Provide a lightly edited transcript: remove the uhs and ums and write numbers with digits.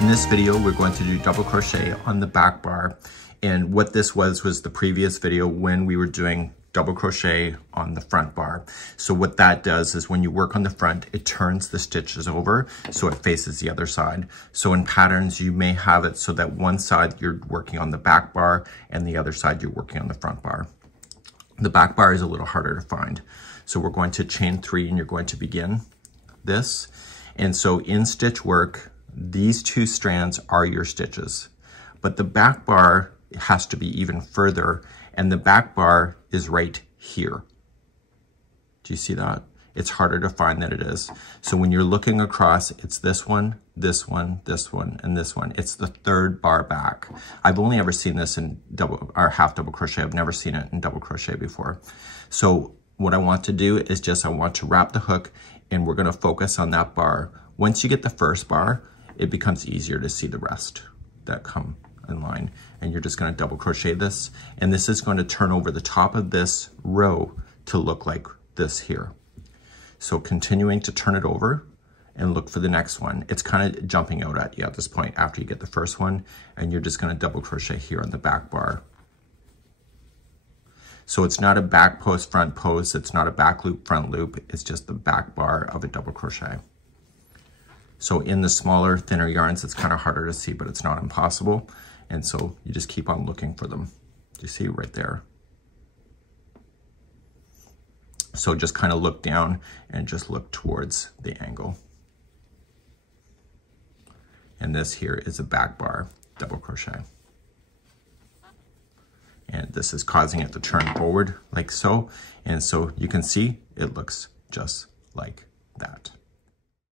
In this video, we're going to do double crochet on the back bar. And what this was the previous video when we were doing double crochet on the front bar. So what that does is when you work on the front, it turns the stitches over so it faces the other side. So in patterns, you may have it so that one side you're working on the back bar and the other side you're working on the front bar. The back bar is a little harder to find. So we're going to chain 3 and you're going to begin this. And so in stitch work, these 2 strands are your stitches, but the back bar has to be even further, and the back bar is right here. Do you see that? It's harder to find than it is. So when you're looking across, it's this one, this one, this one, and this one. It's the 3rd bar back. I've only ever seen this in double or half double crochet. I've never seen it in double crochet before. So what I want to do is I want to wrap the hook, and we're gonna focus on that bar. Once you get the first bar, it becomes easier to see the rest that come in line. And you're just gonna double crochet this, and this is going to turn over the top of this row to look like this here. So continuing to turn it over and look for the next one. It's kind of jumping out at you at this point after you get the first one, and you're just gonna double crochet here on the back bar. So it's not a back post, front post, it's not a back loop, front loop, it's just the back bar of a double crochet. So in the smaller, thinner yarns, it's kind of harder to see, but it's not impossible. And so you just keep on looking for them. You see right there. So just kind of look down and just look towards the angle. And this here is a back bar double crochet. And this is causing it to turn forward like so. And so you can see it looks just like that.